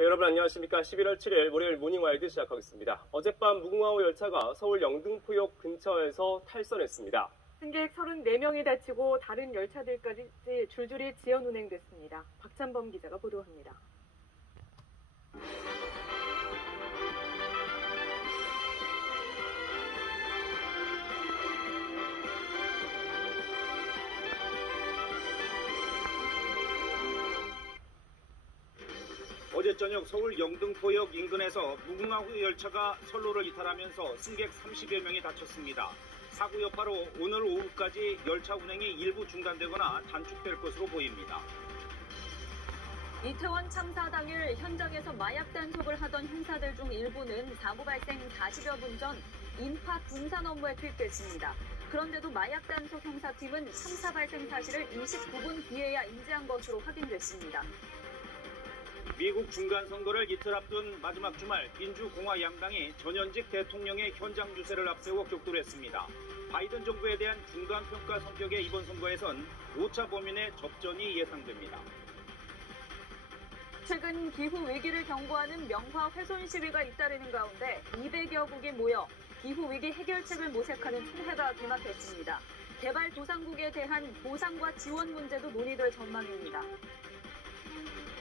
네, 여러분 안녕하십니까. 11월 7일 월요일 모닝와이드 시작하겠습니다. 어젯밤 무궁화호 열차가 서울 영등포역 근처에서 탈선했습니다. 승객 34명이 다치고 다른 열차들까지 줄줄이 지연 운행됐습니다. 박찬범 기자가 보도합니다. 어제 저녁 서울 영등포역 인근에서 무궁화호 열차가 선로를 이탈하면서 승객 30여 명이 다쳤습니다. 사고 여파로 오늘 오후까지 열차 운행이 일부 중단되거나 단축될 것으로 보입니다. 이태원 참사 당일 현장에서 마약 단속을 하던 형사들 중 일부는 사고 발생 40여 분 전 인파 분산 업무에 투입됐습니다. 그런데도 마약 단속 형사팀은 참사 발생 사실을 29분 뒤에야 인지한 것으로 확인됐습니다. 미국 중간선거를 이틀 앞둔 마지막 주말 민주공화 양당이 전현직 대통령의 현장 유세를 앞세워 격돌했습니다. 바이든 정부에 대한 중간평가 성격의 이번 선거에선 5차 범인의 접전이 예상됩니다. 최근 기후 위기를 경고하는 명화 훼손 시위가 잇따르는 가운데 200여 국이 모여 기후 위기 해결책을 모색하는 총회가 개막했습니다. 개발도상국에 대한 보상과 지원 문제도 논의될 전망입니다.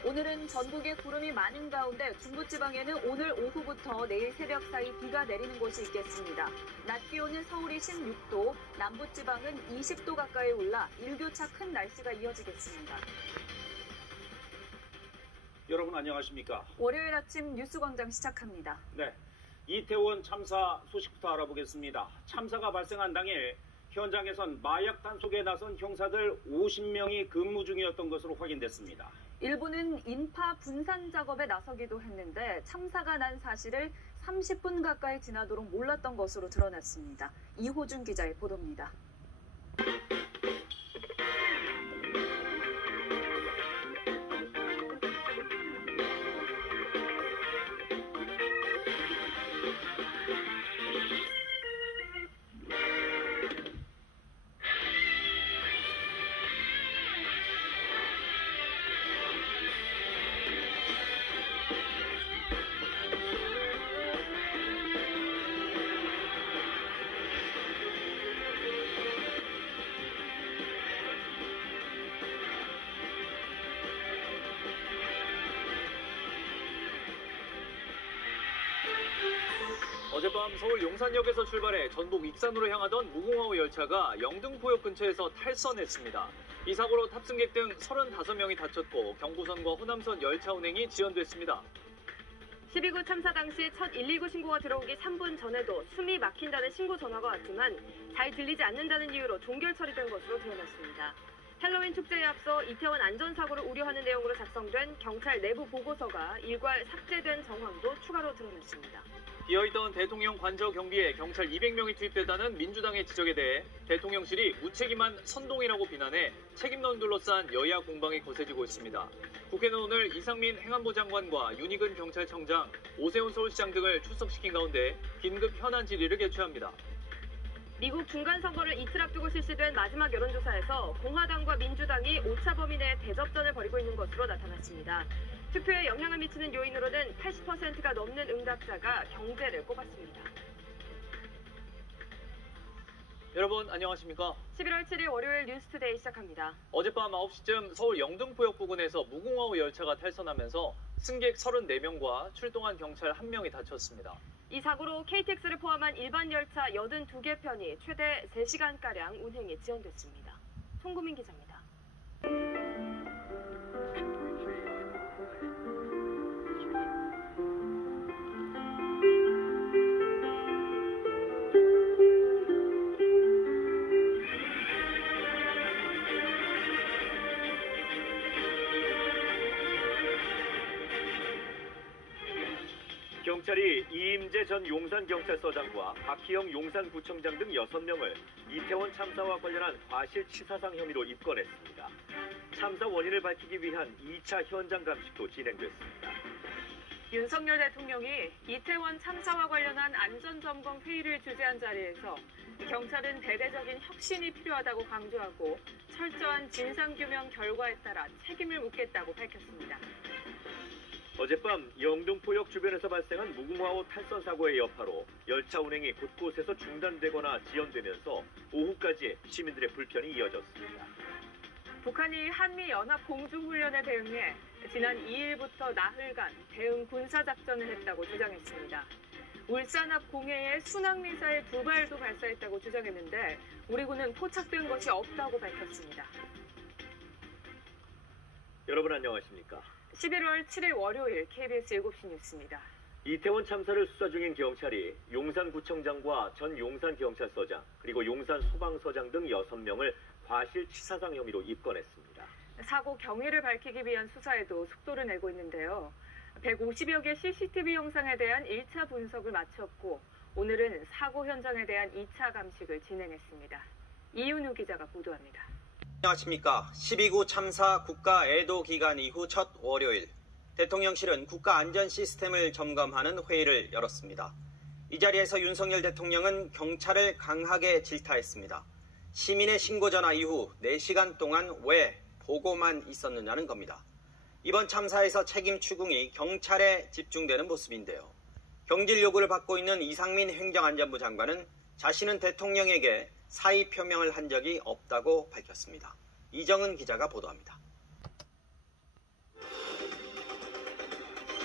오늘은 전국에 구름이 많은 가운데 중부지방에는 오늘 오후부터 내일 새벽 사이 비가 내리는 곳이 있겠습니다. 낮 기온은 서울이 16도, 남부지방은 20도 가까이 올라 일교차 큰 날씨가 이어지겠습니다. 여러분 안녕하십니까? 월요일 아침 뉴스광장 시작합니다. 네, 이태원 참사 소식부터 알아보겠습니다. 참사가 발생한 당일 현장에선 마약 단속에 나선 형사들 50명이 근무 중이었던 것으로 확인됐습니다. 일부는 인파 분산 작업에 나서기도 했는데 참사가 난 사실을 30분 가까이 지나도록 몰랐던 것으로 드러났습니다. 이호준 기자의 보도입니다. 어젯밤 서울 용산역에서 출발해 전북 익산으로 향하던 무궁화호 열차가 영등포역 근처에서 탈선했습니다. 이 사고로 탑승객 등 35명이 다쳤고 경부선과 호남선 열차 운행이 지연됐습니다. 12구 참사 당시 첫 119 신고가 들어오기 3분 전에도 숨이 막힌다는 신고 전화가 왔지만 잘 들리지 않는다는 이유로 종결 처리된 것으로 드러났습니다. 헬로윈 축제에 앞서 이태원 안전사고를 우려하는 내용으로 작성된 경찰 내부 보고서가 일괄 삭제된 정황도 추가로 드러났습니다. 비어있던 대통령 관저 경비에 경찰 200명이 투입됐다는 민주당의 지적에 대해 대통령실이 무책임한 선동이라고 비난해 책임론 둘러싼 여야 공방이 거세지고 있습니다. 국회는 오늘 이상민 행안부 장관과 윤희근 경찰청장, 오세훈 서울시장 등을 출석시킨 가운데 긴급 현안 질의를 개최합니다. 미국 중간선거를 이틀 앞두고 실시된 마지막 여론조사에서 공화당과 민주당이 5차 범위 내 대접전을 벌이고 있는 것으로 나타났습니다. 투표에 영향을 미치는 요인으로는 80%가 넘는 응답자가 경제를 꼽았습니다. 여러분 안녕하십니까? 11월 7일 월요일 뉴스투데이 시작합니다. 어젯밤 9시쯤 서울 영등포역 부근에서 무궁화호 열차가 탈선하면서 승객 34명과 출동한 경찰 1명이 다쳤습니다. 이 사고로 KTX를 포함한 일반 열차 82개 편이 최대 3시간가량 운행이 지연됐습니다. 송구민 기자입니다. 경찰이 이임재 전 용산경찰서장과 박희영 용산구청장 등 6명을 이태원 참사와 관련한 과실치사상 혐의로 입건했습니다. 참사 원인을 밝히기 위한 2차 현장 감식도 진행됐습니다. 윤석열 대통령이 이태원 참사와 관련한 안전점검 회의를 주재한 자리에서 경찰은 대대적인 혁신이 필요하다고 강조하고 철저한 진상규명 결과에 따라 책임을 묻겠다고 밝혔습니다. 어젯밤 영등포역 주변에서 발생한 무궁화호 탈선 사고의 여파로 열차 운행이 곳곳에서 중단되거나 지연되면서 오후까지 시민들의 불편이 이어졌습니다. 북한이 한미연합 공중훈련에 대응해 지난 2일부터 나흘간 대응 군사작전을 했다고 주장했습니다. 울산 앞 공해에 순항미사일 2발도 발사했다고 주장했는데 우리 군은 포착된 것이 없다고 밝혔습니다. 여러분 안녕하십니까? 11월 7일 월요일 KBS 7시 뉴스입니다. 이태원 참사를 수사 중인 경찰이 용산구청장과 전 용산경찰서장 그리고 용산소방서장 등 6명을 과실치사상 혐의로 입건했습니다. 사고 경위를 밝히기 위한 수사에도 속도를 내고 있는데요. 150여 개 CCTV 영상에 대한 1차 분석을 마쳤고 오늘은 사고 현장에 대한 2차 감식을 진행했습니다. 이윤우 기자가 보도합니다. 안녕하십니까. 12구 참사 국가 애도 기간 이후 첫 월요일, 대통령실은 국가 안전 시스템을 점검하는 회의를 열었습니다. 이 자리에서 윤석열 대통령은 경찰을 강하게 질타했습니다. 시민의 신고 전화 이후 4시간 동안 왜 보고만 있었느냐는 겁니다. 이번 참사에서 책임 추궁이 경찰에 집중되는 모습인데요. 경질 요구를 받고 있는 이상민 행정안전부 장관은 자신은 대통령에게 사의 표명을 한 적이 없다고 밝혔습니다. 이정은 기자가 보도합니다.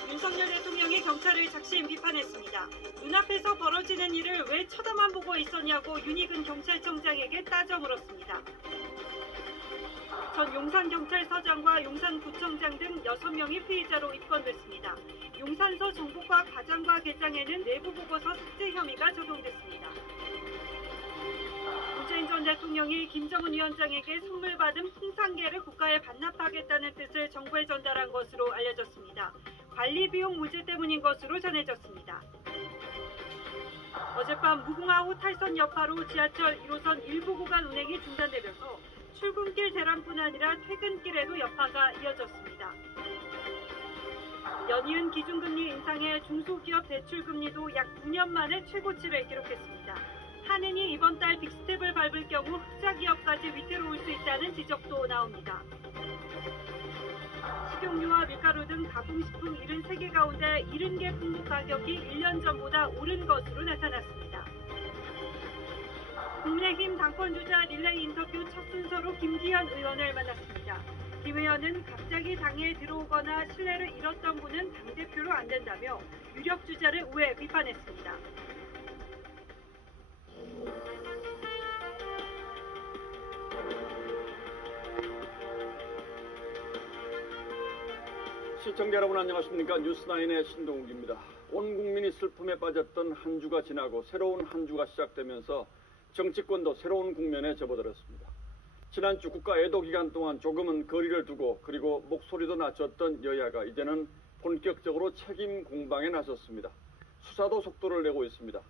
윤석열 대통령이 경찰을 작심 비판했습니다. 눈앞에서 벌어지는 일을 왜 쳐다만 보고 있었냐고 윤희근 경찰청장에게 따져 물었습니다. 전 용산경찰서장과 용산구청장 등 6명이 피의자로 입건됐습니다. 용산서 정보과 과장과 계장에는 내부 보고서 삭제 혐의가 적용됐습니다. 문재인 전 대통령이 김정은 위원장에게 선물 받은 풍산개를 국가에 반납하겠다는 뜻을 정부에 전달한 것으로 알려졌습니다. 관리 비용 문제 때문인 것으로 전해졌습니다. 어젯밤 무궁화호 탈선 여파로 지하철 1호선 일부 구간 운행이 중단되면서 출근길 대란뿐 아니라 퇴근길에도 여파가 이어졌습니다. 연이은 기준금리 인상에 중소기업 대출금리도 약 9년 만에 최고치를 기록했습니다. 한은이 이번 달 빅스텝을 밟을 경우 흑자기업까지 위태로울 수 있다는 지적도 나옵니다. 식용유와 밀가루 등 가공식품 73개 가운데 70개 품목 가격이 1년 전보다 오른 것으로 나타났습니다. 국민의힘 당권주자 릴레이 인터뷰 첫 순서로 김기현 의원을 만났습니다. 김 의원은 갑자기 당에 들어오거나 신뢰를 잃었던 분은 당대표로 안 된다며 유력 주자를 우회 비판했습니다. 시청자 여러분 안녕하십니까. 뉴스나인의 신동욱입니다. 온 국민이 슬픔에 빠졌던 한 주가 지나고 새로운 한 주가 시작되면서 정치권도 새로운 국면에 접어들었습니다. 지난주 국가 애도 기간 동안 조금은 거리를 두고 그리고 목소리도 낮췄던 여야가 이제는 본격적으로 책임 공방에 나섰습니다. 수사도 속도를 내고 있습니다.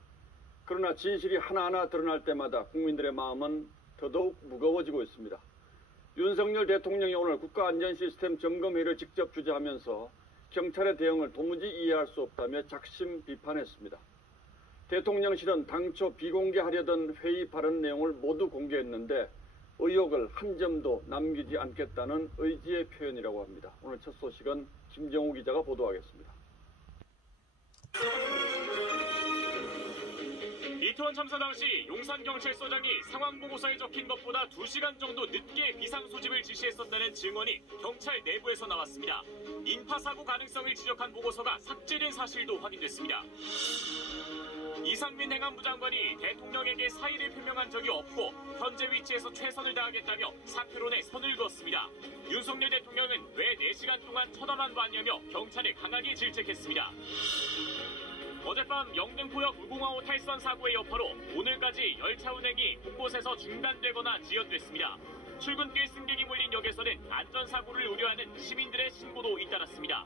그러나 진실이 하나하나 드러날 때마다 국민들의 마음은 더더욱 무거워지고 있습니다. 윤석열 대통령이 오늘 국가안전시스템 점검회의를 직접 주재하면서 경찰의 대응을 도무지 이해할 수 없다며 작심 비판했습니다. 대통령실은 당초 비공개하려던 회의 발언 내용을 모두 공개했는데 의혹을 한 점도 남기지 않겠다는 의지의 표현이라고 합니다. 오늘 첫 소식은 김정우 기자가 보도하겠습니다. 이태원 참사 당시 용산경찰서장이 상황보고서에 적힌 것보다 2시간 정도 늦게 비상소집을 지시했었다는 증언이 경찰 내부에서 나왔습니다. 인파사고 가능성을 지적한 보고서가 삭제된 사실도 확인됐습니다. 이상민 행안부 장관이 대통령에게 사의를 표명한 적이 없고 현재 위치에서 최선을 다하겠다며 사퇴론에 선을 그었습니다. 윤석열 대통령은 왜 4시간 동안 쳐다만 봤냐며 경찰을 강하게 질책했습니다. 어젯밤 영등포역 무궁화호 탈선 사고의 여파로 오늘까지 열차 운행이 곳곳에서 중단되거나 지연됐습니다. 출근길 승객이 몰린 역에서는 안전사고를 우려하는 시민들의 신고도 잇따랐습니다.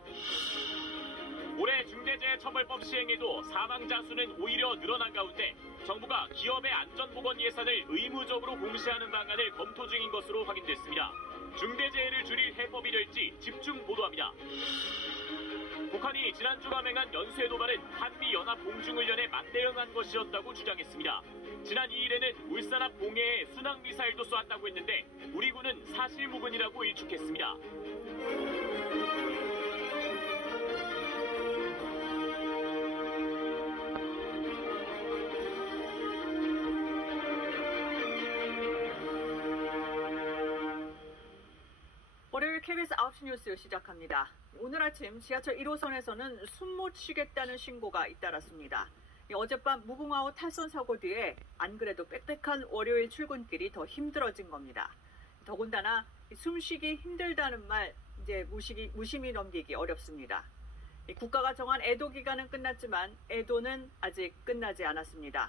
올해 중대재해처벌법 시행에도 사망자 수는 오히려 늘어난 가운데 정부가 기업의 안전보건 예산을 의무적으로 공시하는 방안을 검토 중인 것으로 확인됐습니다. 중대재해를 줄일 해법이 될지 집중 보도합니다. 북한이 지난주 감행한 연쇄 도발은 한미연합 공중훈련에 맞대응한 것이었다고 주장했습니다. 지난 2일에는 울산 앞 공해에 순항미사일도 쏘았다고 했는데 우리 군은 사실무근이라고 일축했습니다. KBS 9시 뉴스 시작합니다. 오늘 아침 지하철 1호선에서는 숨 못 쉬겠다는 신고가 잇따랐습니다. 어젯밤 무궁화호 탈선 사고 뒤에 안 그래도 빽빽한 월요일 출근길이 더 힘들어진 겁니다. 더군다나 숨쉬기 힘들다는 말 이제 무심히 넘기기 어렵습니다. 국가가 정한 애도 기간은 끝났지만 애도는 아직 끝나지 않았습니다.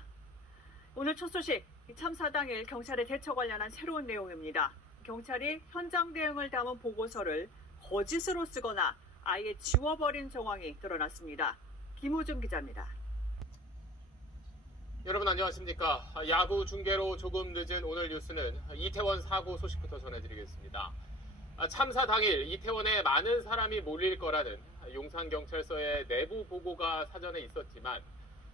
오늘 첫 소식, 참사 당일 경찰의 대처 관련한 새로운 내용입니다. 경찰이 현장 대응을 담은 보고서를 거짓으로 쓰거나 아예 지워버린 정황이 드러났습니다. 김우중 기자입니다. 여러분 안녕하십니까. 야구 중계로 조금 늦은 오늘 뉴스는 이태원 사고 소식부터 전해드리겠습니다. 참사 당일 이태원에 많은 사람이 몰릴 거라는 용산경찰서의 내부 보고가 사전에 있었지만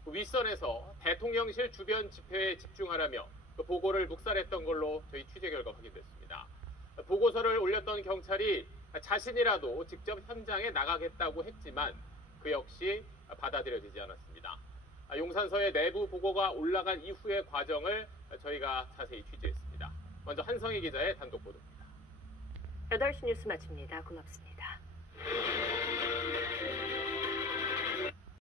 윗선에서 대통령실 주변 집회에 집중하라며 그 보고를 묵살했던 걸로 저희 취재 결과 확인됐습니다. 보고서를 올렸던 경찰이 자신이라도 직접 현장에 나가겠다고 했지만 그 역시 받아들여지지 않았습니다. 용산서의 내부 보고가 올라간 이후의 과정을 저희가 자세히 취재했습니다. 먼저 한성희 기자의 단독 보도입니다. 8시 뉴스 마칩니다. 고맙습니다.